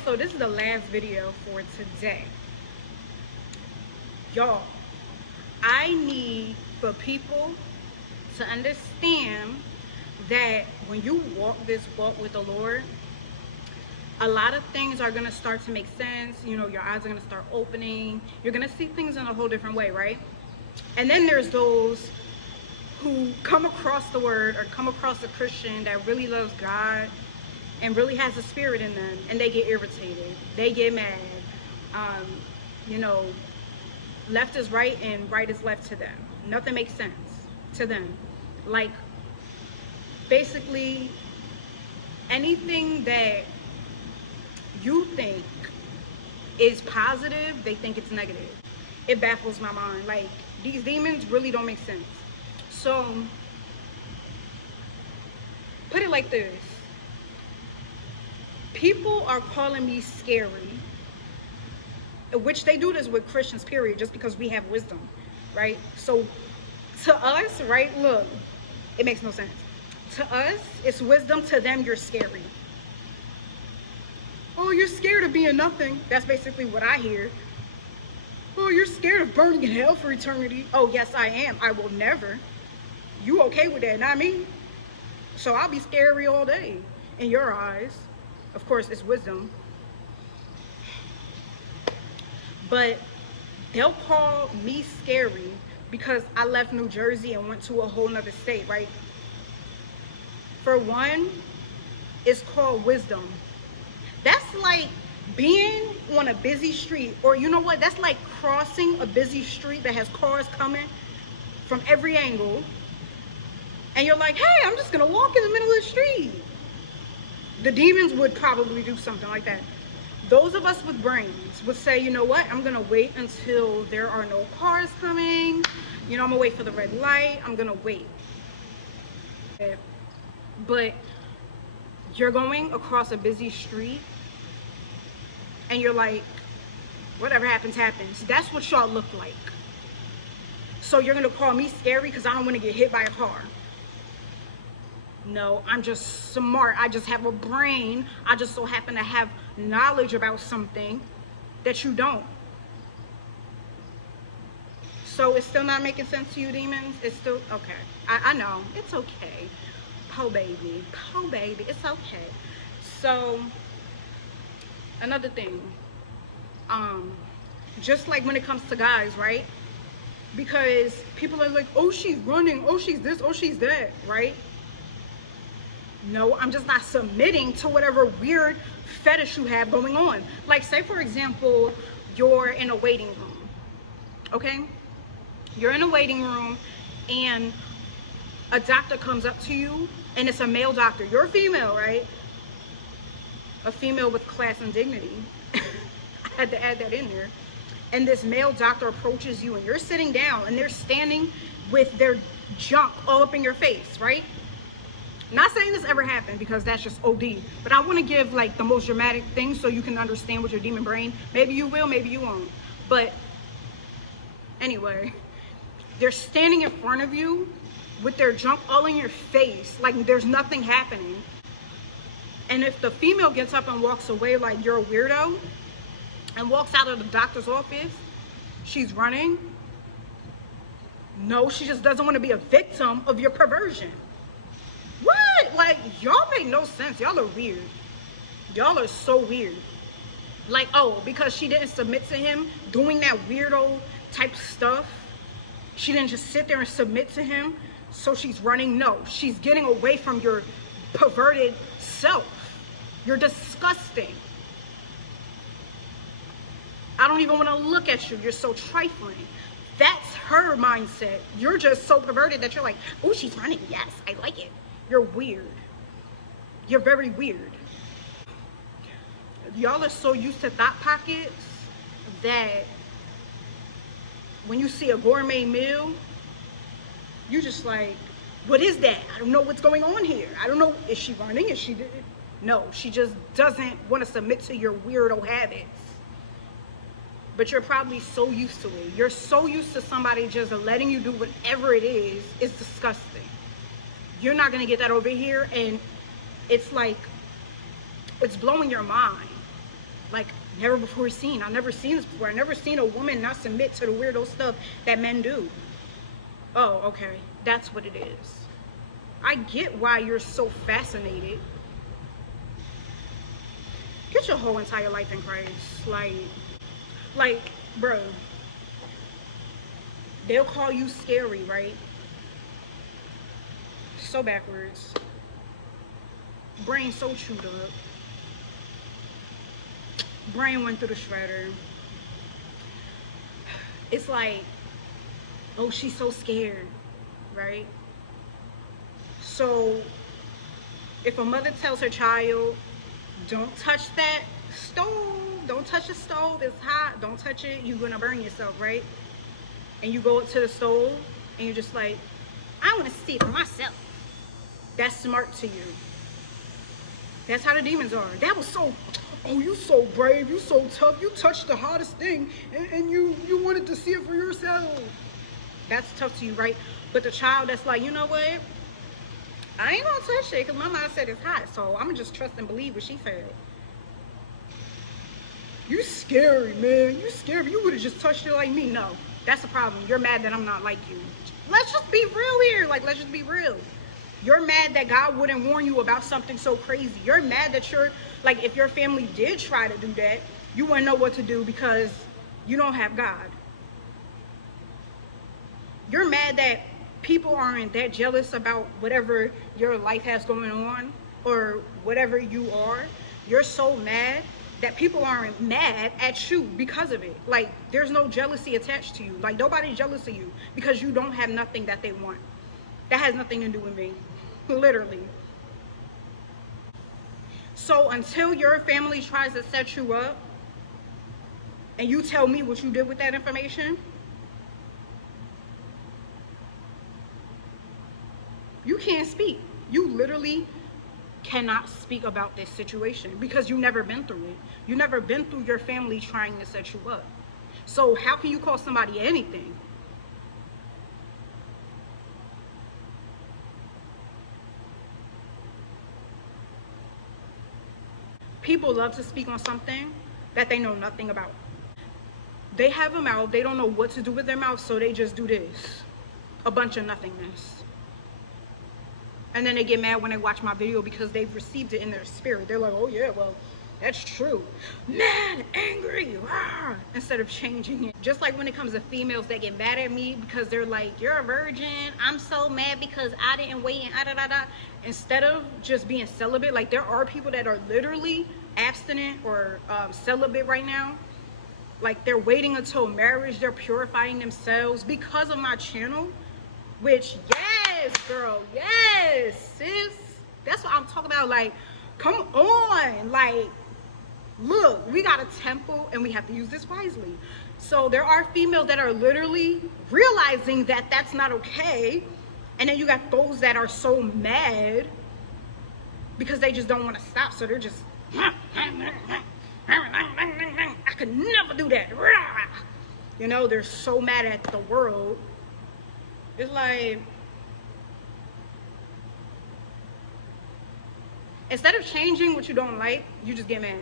Okay, so this is the last video for today. Y'all, I need for people to understand that when you walk this walk with the Lord, a lot of things are going to start to make sense. You know, your eyes are going to start opening. You're going to see things in a whole different way, right? And then there's those who come across the word or come across a Christian that really loves God and really has a spirit in them, and they get irritated. They get mad. You know, left is right and right is left to them. Nothing makes sense to them. Like, basically, anything that you think is positive, they think it's negative. It baffles my mind. Like, these demons really don't make sense. So, put it like this. People are calling me scary, which they do this with Christians, period, just because we have wisdom, right? So, to us, right, look, it makes no sense. To us, it's wisdom. To them, you're scary. Oh, you're scared of being nothing. That's basically what I hear. Oh, you're scared of burning in hell for eternity. Oh, yes, I am. I will never. You okay with that? Not me. So I'll be scary all day in your eyes. Of course, it's wisdom. But they'll call me scary because I left New Jersey and went to a whole nother state, right? For one, it's called wisdom. That's like being on a busy street, or you know what? That's like crossing a busy street that has cars coming from every angle. And you're like, hey, I'm just gonna walk in the middle of the street. The demons would probably do something like that. Those of us with brains would say, you know what? I'm gonna wait until there are no cars coming. You know, I'm gonna wait for the red light. I'm gonna wait. But you're going across a busy street and you're like, whatever happens, happens. That's what y'all look like. So you're gonna call me scary because I don't want to get hit by a car. No, I'm just smart. I just have a brain. I just so happen to have knowledge about something that you don't. So it's still not making sense to you, demons? It's still, okay. I know, it's okay. Po baby, it's okay. So, another thing, just like when it comes to guys, right? Because people are like, oh, she's running, oh, she's this, oh, she's that, right? No, I'm just not submitting to whatever weird fetish you have going on. Like, say for example, you're in a waiting room, okay? You're in a waiting room and a doctor comes up to you, and it's a male doctor. You're a female, right? A female with class and dignity. I had to add that in there. And this male doctor approaches you and you're sitting down and they're standing with their junk all up in your face, right? Not saying this ever happened because that's just OD, but I want to give like the most dramatic thing so you can understand with your demon brain. Maybe you will, maybe you won't. But anyway, they're standing in front of you with their junk all in your face, like there's nothing happening. And if the female gets up and walks away like you're a weirdo and walks out of the doctor's office, she's running. No, she just doesn't want to be a victim of your perversion. What? Like, y'all make no sense. Y'all are weird. Y'all are so weird. Like, oh, because she didn't submit to him doing that weirdo type stuff, she didn't just sit there and submit to him, so she's running. No, she's getting away from your perverted self. You're disgusting. I don't even want to look at you. You're so trifling. That's her mindset. You're just so perverted that you're like, oh, she's running. Yes, I like it. You're weird. You're very weird. Y'all are so used to thought pockets that when you see a gourmet meal, you just like, what is that? I don't know what's going on here. I don't know. Is she running? Is she? No, she just doesn't want to submit to your weirdo habits. But you're probably so used to it. You're so used to somebody just letting you do whatever it is. It's disgusting. You're not going to get that over here. And it's like, it's blowing your mind. like never before seen. I've never seen this before. I've never seen a woman not submit to the weirdo stuff that men do. Oh, okay, that's what it is. I get why you're so fascinated. Get your whole entire life in Christ. Like, bro, they'll call you scary, right? So backwards. Brain so chewed up. Brain went through the shredder. It's like, oh, she's so scared, right? So if a mother tells her child, don't touch that stove, don't touch the stove, it's hot, don't touch it, you're gonna burn yourself, right? And you go up to the stove and you're just like, I want to see it for myself. That's smart to you. That's how the demons are. That was so, oh, you so brave, you so tough, you touched the hottest thing and you wanted to see it for yourself. That's tough to you, right? But the child that's like, you know what? I ain't gonna touch it because my mom said it's hot, so I'm gonna just trust and believe what she said. You scary, man. You scary. You would have just touched it like me. No, that's the problem. You're mad that I'm not like you. Let's just be real here. Like, let's just be real. You're mad that God wouldn't warn you about something so crazy. You're mad that like, if your family did try to do that, you wouldn't know what to do because you don't have God. You're mad that people aren't that jealous about whatever your life has going on or whatever you are. You're so mad that people aren't mad at you because of it. Like, there's no jealousy attached to you. Like, nobody's jealous of you because you don't have nothing that they want. That has nothing to do with me, literally. So until your family tries to set you up and you tell me what you did with that information, you can't speak. You literally cannot speak about this situation because you've never been through it. You've never been through your family trying to set you up. So how can you call somebody anything? People love to speak on something that they know nothing about. They have a mouth, they don't know what to do with their mouth, so they just do this. A bunch of nothingness. And then they get mad when they watch my video because they've received it in their spirit. They're like, oh yeah, well, that's true. Mad, angry, rah, instead of changing it. Just like when it comes to females that get mad at me because they're like, you're a virgin, I'm so mad because I didn't wait and da-da-da-da. Instead of just being celibate, like there are people that are literally abstinent or celibate right now. Like they're waiting until marriage, they're purifying themselves because of my channel. Which, yes, girl, yes, sis. That's what I'm talking about. Like, come on. Like, look, we got a temple and we have to use this wisely. So there are females that are literally realizing that that's not okay. And then you got those that are so mad because they just don't want to stop. So they're just, I could never do that. You know, they're so mad at the world. It's like, instead of changing what you don't like, you just get mad.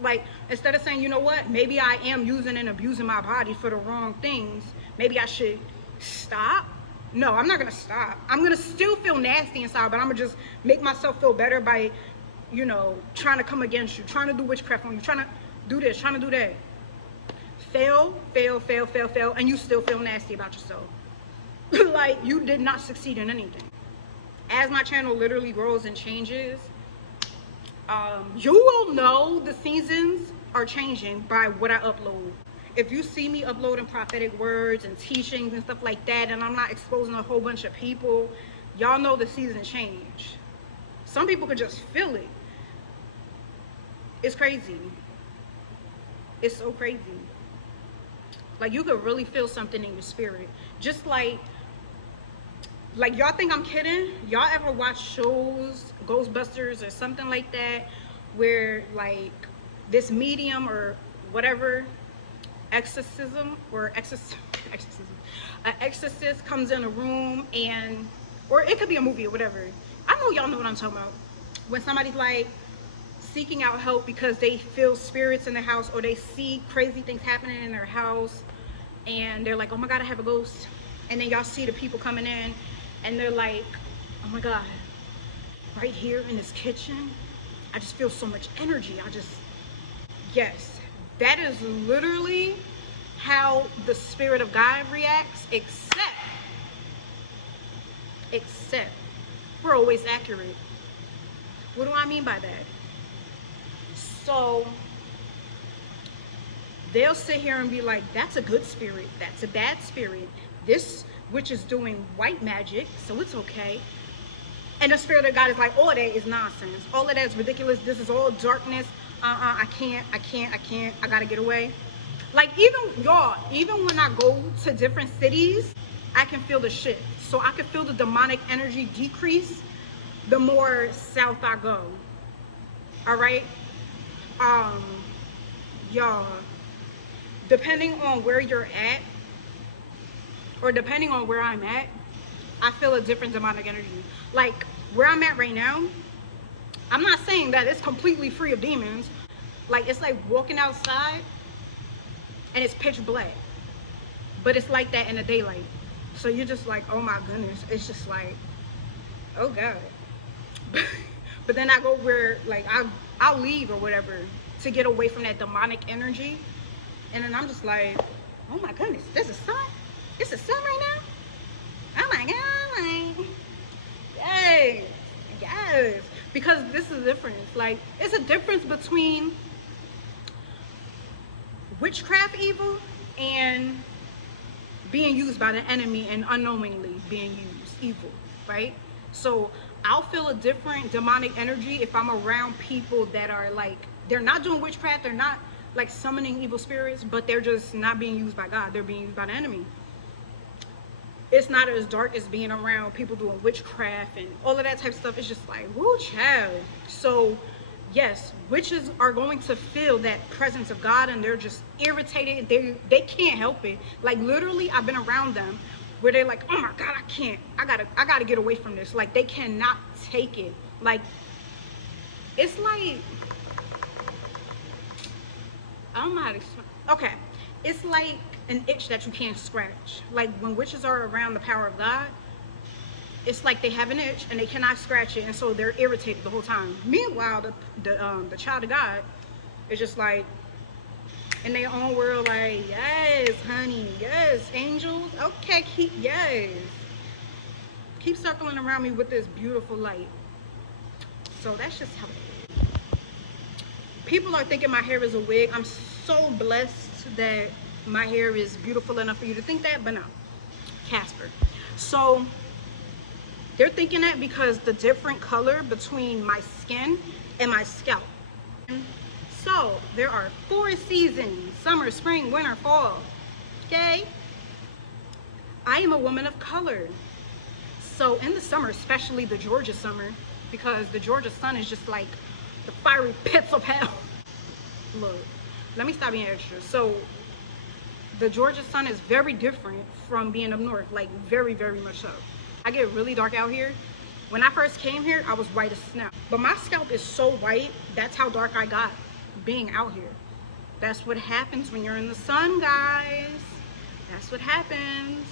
Like, instead of saying, you know what, maybe I am using and abusing my body for the wrong things, maybe I should stop. No, I'm not gonna stop. I'm gonna still feel nasty inside, but I'm gonna just make myself feel better by, you know, trying to come against you, trying to do witchcraft on you, trying to do this, trying to do that. Fail, fail, fail, fail, fail, and you still feel nasty about yourself. Like, you did not succeed in anything. As my channel literally grows and changes, you will know the seasons are changing by what I upload. If you see me uploading prophetic words and teachings and stuff like that, and I'm not exposing a whole bunch of people, y'all know the season change. Some people could just feel it. It's crazy. It's so crazy. Like, you could really feel something in your spirit. Just like y'all think I'm kidding? Y'all ever watch shows, Ghostbusters or something like that, where like this medium or whatever, exorcism, an exorcist comes in a room and, or it could be a movie or whatever. I know y'all know what I'm talking about. When somebody's like, seeking out help because they feel spirits in their house, or they see crazy things happening in their house, and they're like, oh my God, I have a ghost. And then y'all see the people coming in and they're like, oh my God, right here in this kitchen, I just feel so much energy. Yes, that is literally how the spirit of God reacts, except we're always accurate. What do I mean by that? So they'll sit here and be like, that's a good spirit, that's a bad spirit. This witch is doing white magic, so it's okay. And the spirit of God is like, all of that is nonsense. All of that is ridiculous. This is all darkness. I can't. I gotta get away. Like, even y'all, even when I go to different cities, I can feel the shift. So I can feel the demonic energy decrease the more south I go. All right? Y'all, depending on where you're at, or depending on where I'm at, I feel a different demonic energy. Like, where I'm at right now, I'm not saying that it's completely free of demons. Like, it's like walking outside and it's pitch black, but it's like that in the daylight. So you're just like, oh my goodness. It's just like, oh God. But then I go where, like, I'll leave or whatever to get away from that demonic energy. And then I'm just like, oh my goodness, there's a sun? It's a sun right now? Oh my God, like, yes. Because this is a difference. Like, it's a difference between witchcraft evil and being used by the enemy and unknowingly being used evil, right? So I'll feel a different demonic energy if I'm around people that are like, they're not doing witchcraft, they're not like summoning evil spirits, but they're just not being used by God, they're being used by the enemy. It's not as dark as being around people doing witchcraft and all of that type of stuff. It's just like, woo, child. So yes, witches are going to feel that presence of God, and they're just irritated. They can't help it. Like, literally, I've been around them where they're like, oh my God, I can't. I gotta get away from this. Like, they cannot take it. Like, it's like, I don't know how to explain. Okay, it's like an itch that you can't scratch. Like, when witches are around the power of God, it's like they have an itch and they cannot scratch it, and so they're irritated the whole time. Meanwhile, the child of God is just like in their own world, like, yes, honey, yes, angels, okay, keep circling around me with this beautiful light. So that's just how it is. People are thinking my hair is a wig. I'm so blessed that my hair is beautiful enough for you to think that, but no, Casper. So they're thinking that because the different color between my skin and my scalp. So there are 4 seasons: summer, spring, winter, fall. Okay? I am a woman of color. So in the summer, especially the Georgia summer, because the Georgia sun is just like the fiery pits of hell. Look, let me stop being extra. So the Georgia sun is very different from being up north, like very, very much so. I get really dark out here. When I first came here, I was white as snow. But my scalp is so white, that's how dark I got being out here. That's what happens when you're in the sun, guys. That's what happens.